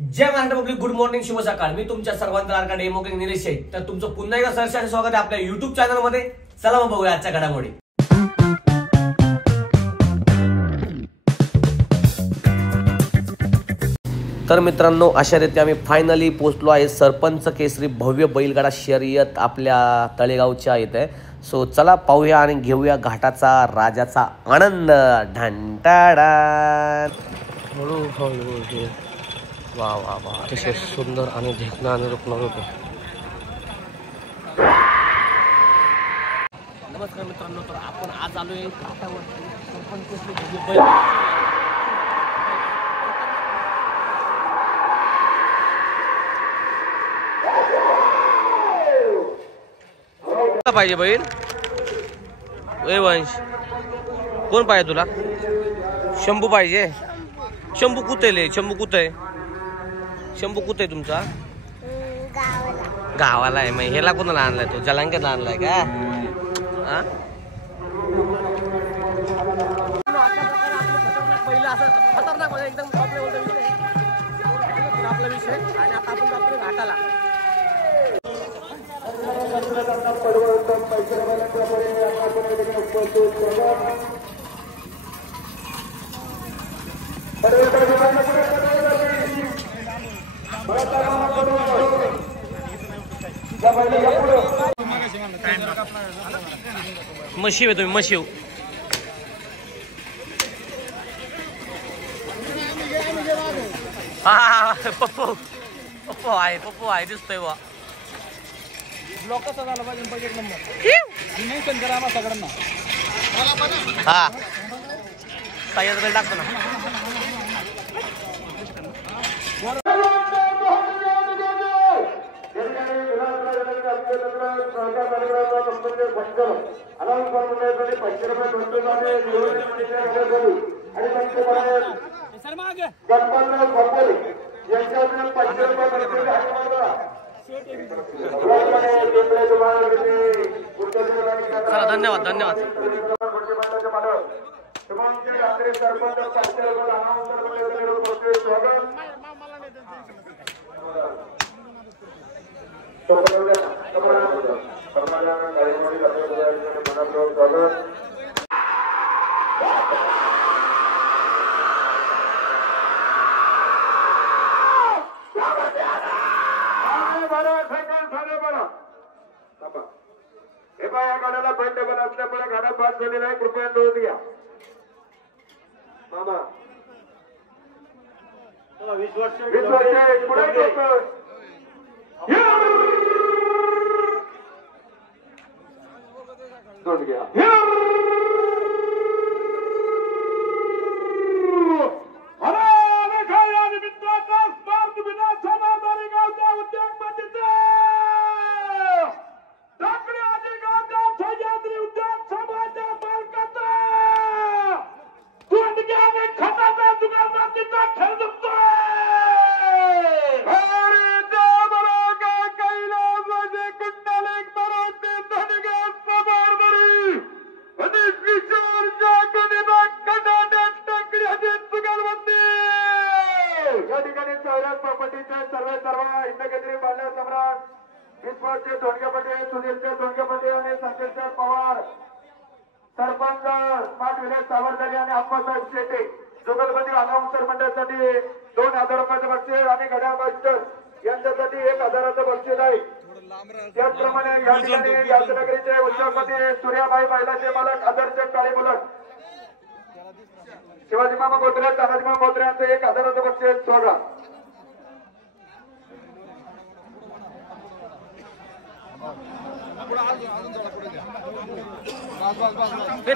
जय Maharashtra public, good morning, शुभ सकाळ. मी तुमच्या सर्वांचा लाडका डेमोक्रेट निलेश शेठ. तर तुमचं पुन्हा एकदा सहर्ष स्वागत आहे आपल्या युट्यूब चॅनल मध्ये. चला मग बघूया आजच्या घडामोडी. तर मित्रांनो, अशा रीती आम्ही फायनली पोहोचलो आहे सरपंच केसरी भव्य बैलगाडा शर्यत आपल्या तळेगावच्या इथे. सो चला पाहूया आणि घेऊया घाटाचा राजाचा आनंद. ढंटाडा वा वा वा, अतिशय सुंदर आणि देखणं आणि रूपणं होते. नमस्कार मित्रांनो, तर आपण आज आलोय घाटावरती सरपंच केसरी भव्य बैल. पाहिजे बैल वंश कोण पाहिजे तुला? शंभू पाहिजे. शंभू कुठे? शंभू कुठे? शंभू कुठे तुमचा? गावाला आहे. मग ह्याला कोणाला आणलाय? तो जलांकेला आणलाय का? पहिला असं खतरनाक एकदम आपला विषय. आणि आता आपण जातो घाटाला. मशीव आहे तुम्ही, मशीव. हा पप्पू पप्पू आहे, पप्पू आहे, दिसतोय बा. ब्लॉकचा झाला पाहिजे बजेट नंबर मेन्शन करा आम्हा सगळ्यांना. हा सह्याद्री टाकतो ना. धन्यवाद धन्यवाद. या गाड्याला बंद बन असल्यामुळे गाडा बाद झालेला आहे. कृपया नोंद घ्या. मामा 20 वर्ष नोंद घ्या. सरपंच स्मार्ट विलेज सावरदरी आणि अप्पासाहेब शेटे जुगलबंदी अनाउन्सर मंडळासाठी 2000 रुपयाचं बक्षीस आणि घड्याळ मास्टर यांच्यासाठी 1000चं बक्षीस आहे. त्याचप्रमाणे या ठिकाणी यादनगरीचे उद्योगपती सूर्याबाई बैलाचे मालक आदर्श काळे मुलक शिवाजी मामा गोत्रे, तानाजी मामा गोत्रे यांचं 1000चं बक्षीस सोडा.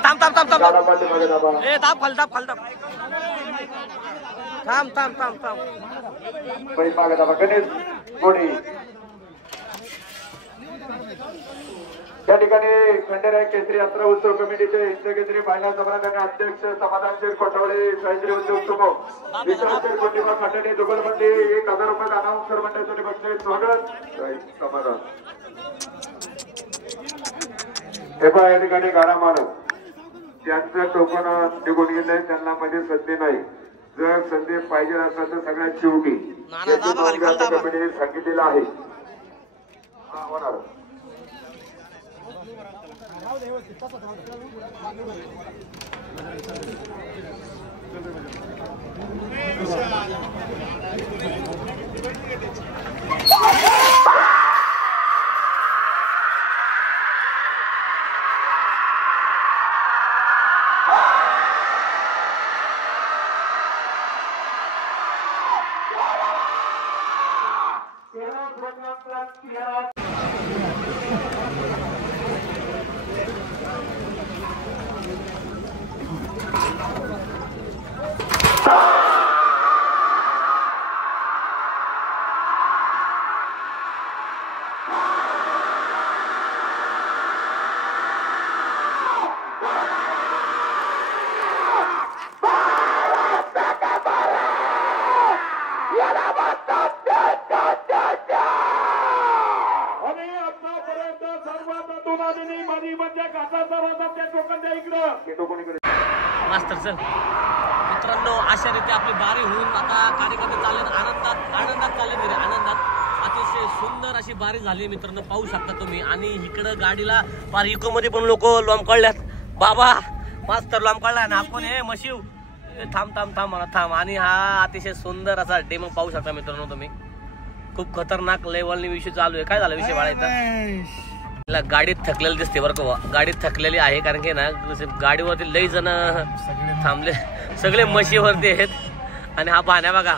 थांब थांब थांब थांब. ए थांब खाली, थांब खाली, थांब थांब थांब थांब. गणेश मोडी या ठिकाणी खंडेराय केसरी यात्रा उत्सव कमिटीचे इंद्रकेसरी महिला समाजाचे अध्यक्ष समाधानशील कोटवडे, शाहीश्री उद्योग समूह विश्रांती कोटिबा खंडणी जुगलबंदी 1000 रुपये अनाउन्सर मंडळासाठी बक्षीस स्वागत. समाधान या ठिकाणी गाडा मालक ज्यांचं टोकन निघून गेलंय त्यांना मध्ये संधी नाही. जर संधी पाहिजे असेल तर सगळ्यात शेवटी कमिटीने सांगितलेलं आहे. होणार मास्तर चल मित्रांनो, अशा रीती आपली बारी होऊन आता कार्यक्रम चालले आनंदात चालले घरी आनंदात. अतिशय सुंदर अशी बारी झाली मित्रांनो, पाहू शकता तुम्ही. आणि इकडं गाडीला फार इको मध्ये पण लोक लोंबकळल्यात. बाबा मास्तर लोंबकळलाय ना आपण हे मशिव थांब मला थांब. आणि हा अतिशय सुंदर असा डेमो पाहू शकता मित्रांनो तुम्ही. खूप खतरनाक लेवलनी विषय चालू आहे. काय झालं विषय वाढायचा? गाडीत थकलेली दिसते बरं का, गाडीत थकलेली आहे. कारण की ना गाडीवरती लई जण थांबले, सगळे मशीवरती आहेत. आणि हा पाण्या बघा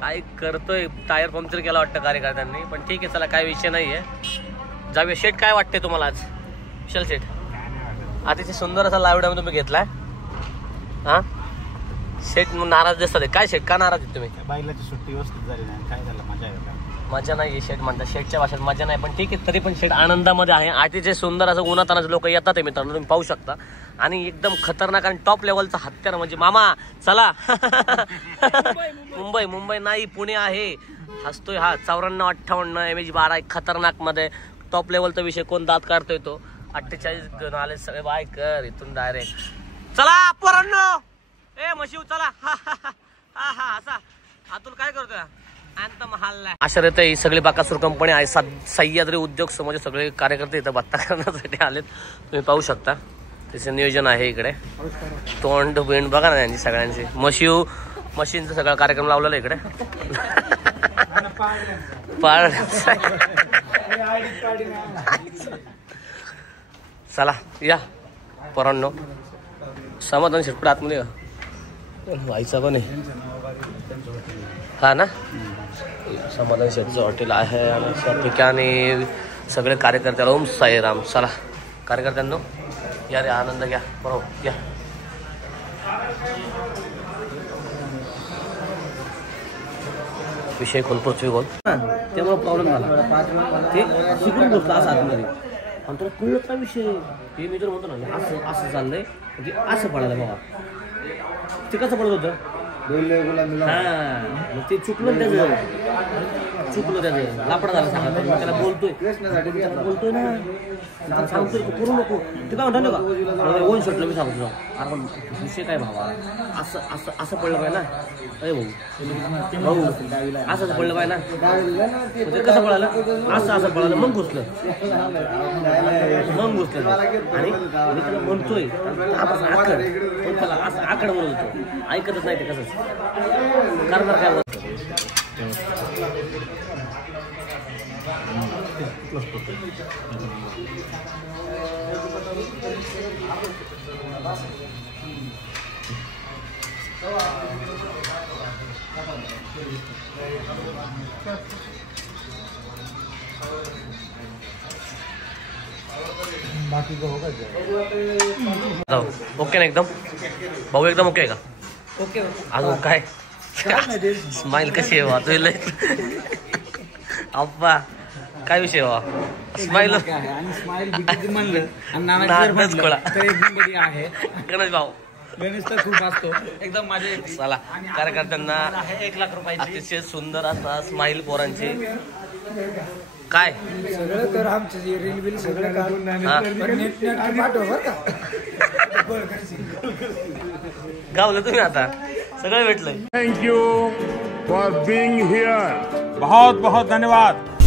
काय करतोय, टायर पंक्चर केला वाटतं कार्यकर्त्यांनी. पण ठीक आहे चला, काय विषय नाहीये. जाऊया. शेट काय वाटतंय तुम्हाला आज? विशाल शेट अतिशय सुंदर असा लाईव्ह डेमो तुम्ही घेतलाय. हा शेट नाराज दिसतात. काय शेट का नाराज आहेत तुम्ही? बैलाची सुट्टी व्यवस्थित झाली नाही, काय झालं? मजा नाही. शेट म्हणतात शेटच्या भाषेत मजा नाही, पण ठीक आहे तरी पण शेट आनंदामध्ये आहे. अतिशय सुंदर असं उन्हातानाचे लोक येतात आहे मित्रांनो, तुम्ही पाहू शकता. आणि एकदम खतरनाक आणि टॉप लेवलचा हत्यार म्हणजे मामा चला मुंबई नाही पुणे आहे. हसतोय हा 54-58 MH-12 एक खतरनाक मध्ये टॉप लेवलचा विषय. कोण दात काढतोय तो 48 गण आले सगळे बायकर इथून डायरेक्ट. चला पोरांनो ए मशिव चला हा असा अतुल काय करतोय? अशा रीते ही सगळी बाकासूर कंपनी आहे. सह्याद्री उद्योग समोर सगळे कार्यकर्ते इथं बत्ता करण्यासाठी आलेत. तुम्ही पाहू शकता त्याचे नियोजन आहे इकडे. तोंड बिंड बघा ना त्यांची सगळ्यांची. मशीनचा सगळा कार्यक्रम लावलेला इकडे. चला या पोरांनो. समाधान शेटपडे आतमध्ये व्हायचा पण आहे हा ना. समाधान शेटचं हॉटेल आहे आणि अशा ठिकाणी सगळे कार्यकर्त्याला ओम साईराम. चला कार्यकर्त्यांनो या रे आनंद घ्या. बरोबर या. विषय खोल पृथ्वी खोल त्यामुळे प्रॉब्लेम झाला. ते शिकून बसला असं आतमध्ये आणि तुला कळलं काय विषय. ते मी तर म्हणतो ना असं चाललंय म्हणजे असं पडायला बाबा. ते कसं पडत होतं? हा ते चुकलं त्याचं लापडा झाला. सांगा त्याला बोलतोय ना सांगतोय करू नको. ते काय म्हणतो का वन शॉटला मी सांगतो. अरे पण विषय काय भावा असं पडलं पाहिजे ना. अरे भाऊ असंच पडलं पाहिजे ना. ते कसं पळालं? असं पळालं मग घुसलं आणि मी त्याला म्हणतोय त्याला असं आकड म्हणत होतो. ऐकतच नाही ते कसंच करणार काय म्हणतो. बाकी का होगा ओके ना एकदम भाऊ एकदम ओके आहे का? ओके अजून काय स्माइल कशी आहे तुला अप्पा काय विषय स्माइल म्हणलं गणेश भाऊ गणेश तर खूप असतो एकदम माझे. चला कार्यकर्त्यांना 1 लाख रुपये अतिशय सुंदर असा स्माइल पोरांची काय सगळं कर आमचं रील बिल सगळं गावलं तुम्ही आता सगळं भेटलंय. Thank you for being here. बहुत बहुत धन्यवाद.